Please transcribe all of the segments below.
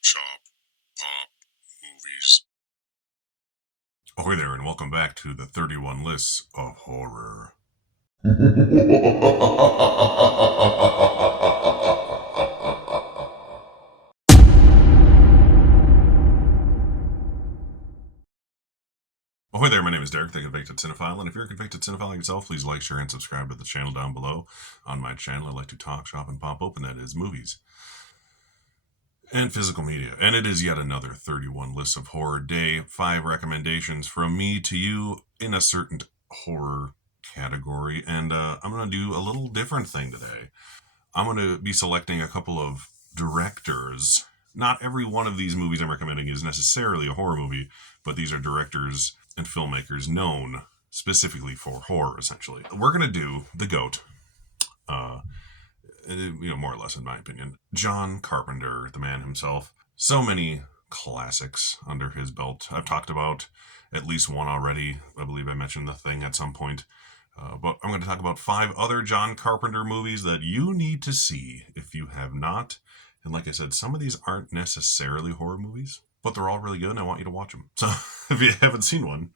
shop, pop, movies. Ahoy there, and welcome back to the 31 Lists of Horror. Ahoy there, my name is Derek, the Convicted Cinephile, and if you're a convicted cinephile yourself, please like, share, and subscribe to the channel down below. On my channel, I like to talk, shop, and pop open, that is, movies and physical media. And it is yet another 31 Lists of Horror day, 5 recommendations from me to you in a certain horror category, and I'm going to do a little different thing today. I'm going to be selecting a couple of directors. Not every one of these movies I'm recommending is necessarily a horror movie, but these are directors and filmmakers known specifically for horror, essentially. We're going to do the GOAT, uh, more or less, in my opinion. John Carpenter, the man himself. So many classics under his belt. I've talked about at least one already. I believe I mentioned The Thing at some point. But I'm going to talk about 5 other John Carpenter movies that you need to see if you have not. And like I said, some of these aren't necessarily horror movies, but they're all really good and I want you to watch them. So if you haven't seen one,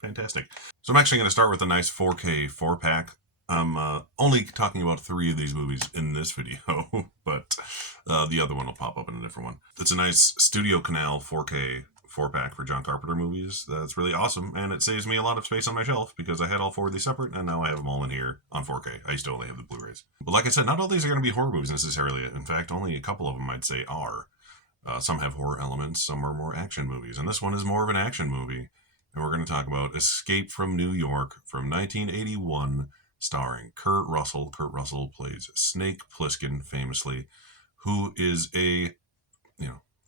fantastic. So I'm actually going to start with a nice 4K 4-pack. I'm only talking about 3 of these movies in this video, but the other one will pop up in a different one. It's a nice Studio Canal 4K 4-pack for John Carpenter movies. That's really awesome, and it saves me a lot of space on my shelf because I had all 4 of these separate, and now I have them all in here on 4K. I used to only have the Blu-rays. But like I said, not all these are going to be horror movies necessarily. In fact, only a couple of them I'd say are. Some have horror elements, some are more action movies, and this one is more of an action movie. And we're going to talk about Escape from New York from 1981, starring Kurt Russell. Kurt Russell plays Snake Plissken, famously, who is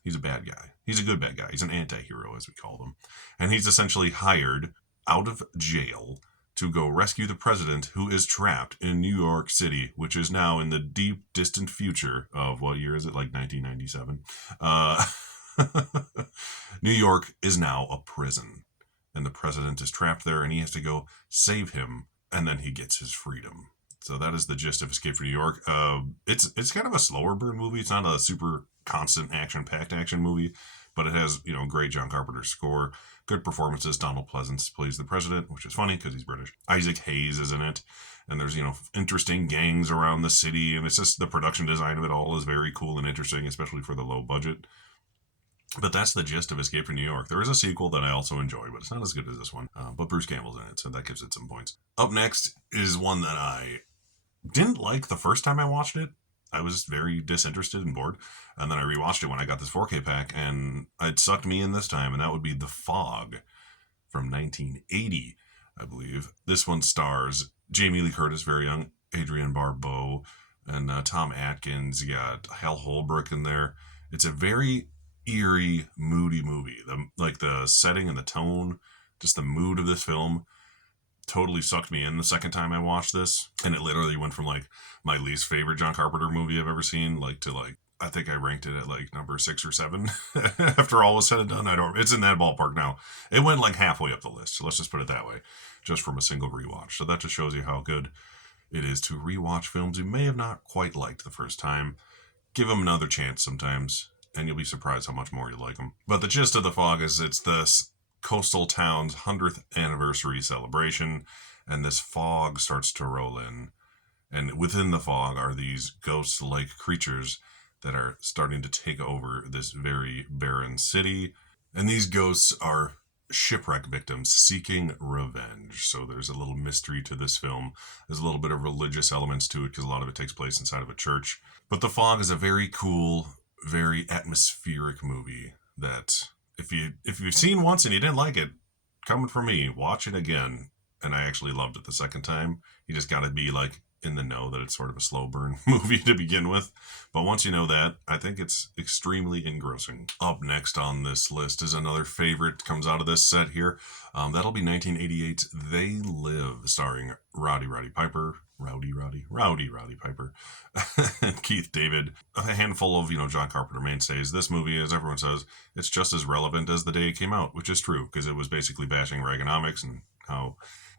he's a bad guy. He's a good bad guy. He's an anti-hero, as we call them. And he's essentially hired out of jail to go rescue the president, who is trapped in New York City, which is now in the deep, distant future of, what year is it, like 1997? New York is now a prison, and the president is trapped there, and he has to go save him, and then he gets his freedom. So that is the gist of Escape from New York. It's kind of a slower burn movie. It's not a super constant action-packed action movie, but it has great John Carpenter score, good performances. Donald Pleasance plays the president, which is funny because he's British. Isaac Hayes is in it, and there's interesting gangs around the city, and it's just the production design of it all is very cool and interesting, especially for the low budget. But that's the gist of Escape from New York. There is a sequel that I also enjoy, but it's not as good as this one. But Bruce Campbell's in it, so that gives it some points. Up next is one that I didn't like the first time I watched it. I was very disinterested and bored. And then I rewatched it when I got this 4K pack, and it sucked me in this time, and that would be The Fog from 1980, I believe. This one stars Jamie Lee Curtis, very young, Adrienne Barbeau, and Tom Atkins. You got Hal Holbrook in there. It's a very eerie, moody movie. The setting and the tone, just the mood of this film totally sucked me in the second time I watched this, and it literally went from like my least favorite John Carpenter movie I've ever seen, to I think I ranked it at like number 6 or 7 after all was said and done. It's in that ballpark now. It went like halfway up the list, so let's just put it that way, just from a single rewatch. So that just shows you how good it is to rewatch films you may have not quite liked the first time. Give them another chance sometimes, and you'll be surprised how much more you like them. But the gist of The Fog is it's the coastal town's 100th anniversary celebration, and this fog starts to roll in. And within the fog are these ghost-like creatures that are starting to take over this very barren city. And these ghosts are shipwreck victims seeking revenge. So there's a little mystery to this film. There's a little bit of religious elements to it because a lot of it takes place inside of a church. But The Fog is a very cool, very atmospheric movie that if you've seen once and you didn't like it, coming from me, watch it again. And I actually loved it the second time. You just got to be like in the know that it's sort of a slow burn movie to begin with. But once you know that, I think it's extremely engrossing. Up next on this list is another favorite, comes out of this set here. That'll be 1988's They Live, starring Rowdy Piper, and Keith David. A handful of, John Carpenter mainstays. This movie, as everyone says, it's just as relevant as the day it came out, which is true, because it was basically bashing Reaganomics and how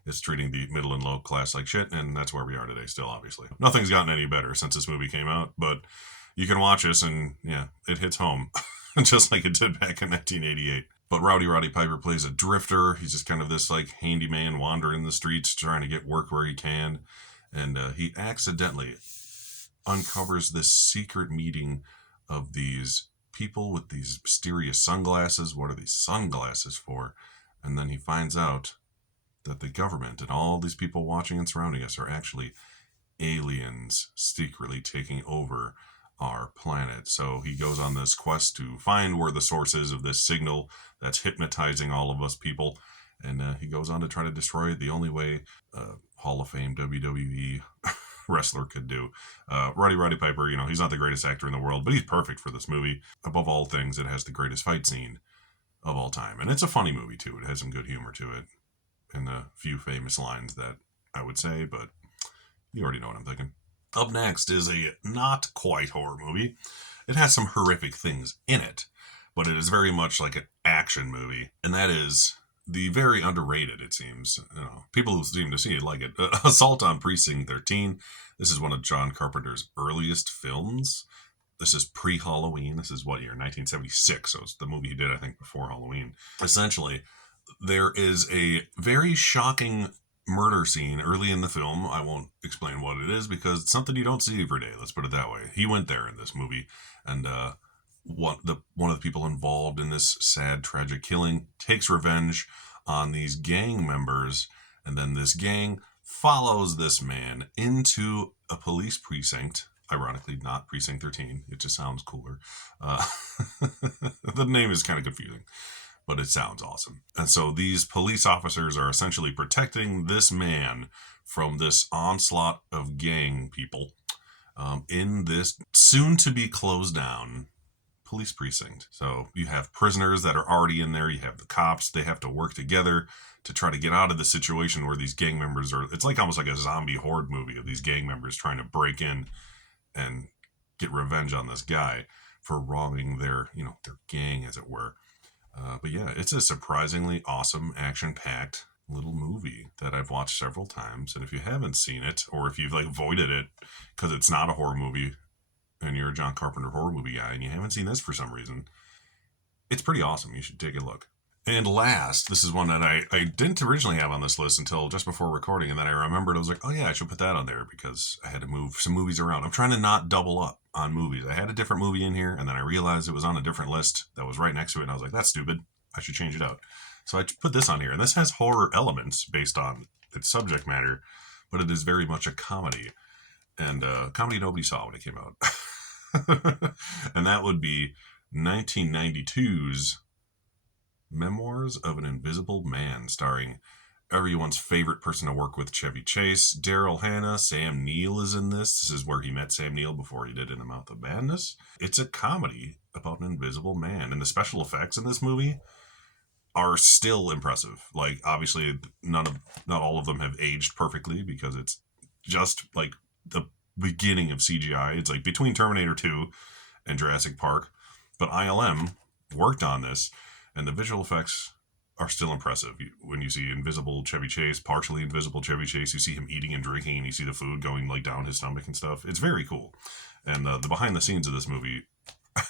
it's treating the middle and low class like shit, and that's where we are today still, obviously. Nothing's gotten any better since this movie came out, but you can watch this and, yeah, it hits home, just like it did back in 1988. But Roddy Piper plays a drifter. He's just kind of this, like, handyman wandering the streets trying to get work where he can. And he accidentally uncovers this secret meeting of these people with these mysterious sunglasses. What are these sunglasses for? And then he finds out that the government and all these people watching and surrounding us are actually aliens secretly taking over our planet. So he goes on this quest to find where the source is of this signal that's hypnotizing all of us people. And he goes on to try to destroy it the only way Hall of Fame WWE wrestler could do. Roddy Piper, he's not the greatest actor in the world, but he's perfect for this movie. Above all things, it has the greatest fight scene of all time. And it's a funny movie, too. It has some good humor to it and a few famous lines that I would say, but you already know what I'm thinking. Up next is a not quite horror movie. It has some horrific things in it, but it is very much like an action movie, and that is the very underrated, it seems. People who seem to see it like it. Assault on Precinct 13. This is one of John Carpenter's earliest films. This is pre-Halloween. This is what year? 1976. So it's the movie he did, I think, before Halloween. Essentially, there is a very shocking murder scene early in the film. I won't explain what it is because it's something you don't see every day. Let's put it that way. He went there in this movie, and one of the people involved in this sad, tragic killing takes revenge on these gang members, and then this gang follows this man into a police precinct. Ironically, not Precinct 13. It just sounds cooler. The name is kind of confusing, but it sounds awesome. And so these police officers are essentially protecting this man from this onslaught of gang people in this soon-to-be closed down police precinct. So you have prisoners that are already in there. You have the cops. They have to work together to try to get out of the situation where these gang members are. It's like almost like a zombie horde movie of these gang members trying to break in and get revenge on this guy for wronging their gang, as it were. But yeah, it's a surprisingly awesome, action-packed little movie that I've watched several times. And if you haven't seen it, or if you've avoided it because it's not a horror movie and you're a John Carpenter horror movie guy and you haven't seen this for some reason, it's pretty awesome. You should take a look. And last, this is one that I didn't originally have on this list until just before recording, and then I remembered, I was like, oh yeah, I should put that on there because I had to move some movies around. I'm trying to not double up on movies. I had a different movie in here, and then I realized it was on a different list that was right next to it, and I was like, that's stupid. I should change it out. So I put this on here, and this has horror elements based on its subject matter, but it is very much a comedy, and comedy nobody saw when it came out. And that would be 1992's Memoirs of an Invisible Man, starring everyone's favorite person to work with, Chevy Chase, Daryl Hannah. Sam Neill is in this. This is where he met Sam Neill before he did In the Mouth of Madness. It's a comedy about an invisible man, and the special effects in this movie are still impressive. Like, obviously, not all of them have aged perfectly because it's just like the beginning of CGI. It's like between Terminator 2 and Jurassic Park, but ILM worked on this, and the visual effects are still impressive. When you see invisible Chevy Chase, partially invisible Chevy Chase, you see him eating and drinking, and you see the food going down his stomach and stuff. It's very cool. And the behind the scenes of this movie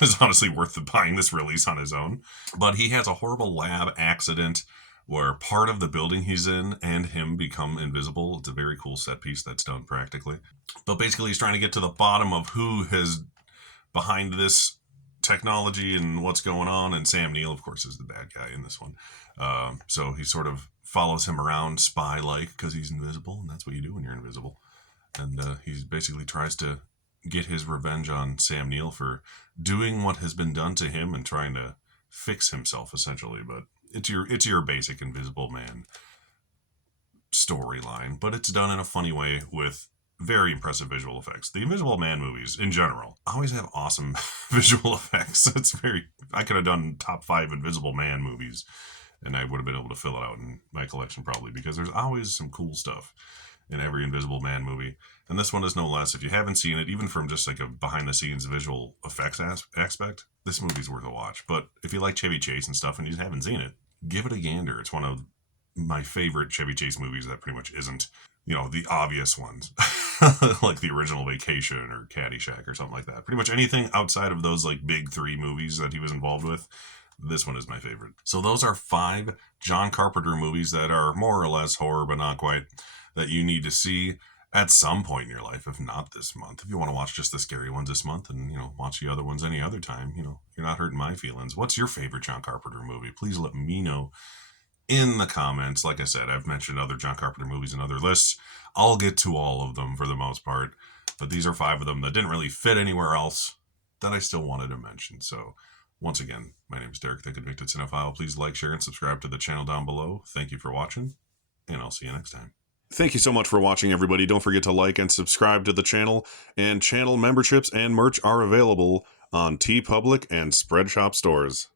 is honestly worth buying this release on his own. But he has a horrible lab accident where part of the building he's in and him become invisible. It's a very cool set piece that's done practically. But basically, he's trying to get to the bottom of who has behind this technology and what's going on, and Sam Neill, of course, is the bad guy in this one. So he sort of follows him around spy-like because he's invisible, and that's what you do when you're invisible. And he basically tries to get his revenge on Sam Neill for doing what has been done to him and trying to fix himself, essentially. But it's your basic Invisible Man storyline, but it's done in a funny way with very impressive visual effects. The Invisible Man movies, in general, always have awesome visual effects. I could have done top 5 Invisible Man movies, and I would have been able to fill it out in my collection probably, because there's always some cool stuff in every Invisible Man movie. And this one is no less. If you haven't seen it, even from just like a behind-the-scenes visual effects aspect, this movie's worth a watch. But if you like Chevy Chase and stuff and you haven't seen it, give it a gander. It's one of my favorite Chevy Chase movies that pretty much isn't, the obvious ones. like the original Vacation or Caddyshack or something like that. Pretty much anything outside of those like big three movies that he was involved with, this one is my favorite. So those are 5 John Carpenter movies that are more or less horror, but not quite, that you need to see at some point in your life, if not this month. If you want to watch just the scary ones this month and, watch the other ones any other time, you're not hurting my feelings. What's your favorite John Carpenter movie? Please let me know in the comments. Like I said, I've mentioned other John Carpenter movies and other lists. I'll get to all of them for the most part, but these are 5 of them that didn't really fit anywhere else that I still wanted to mention. So once again, my name is Derek, the Convicted Cinephile. Please like, share, and subscribe to the channel down below. Thank you for watching, and I'll see you next time. Thank you so much for watching, everybody. Don't forget to like and subscribe to the channel, and channel memberships and merch are available on TeePublic and Spreadshop stores.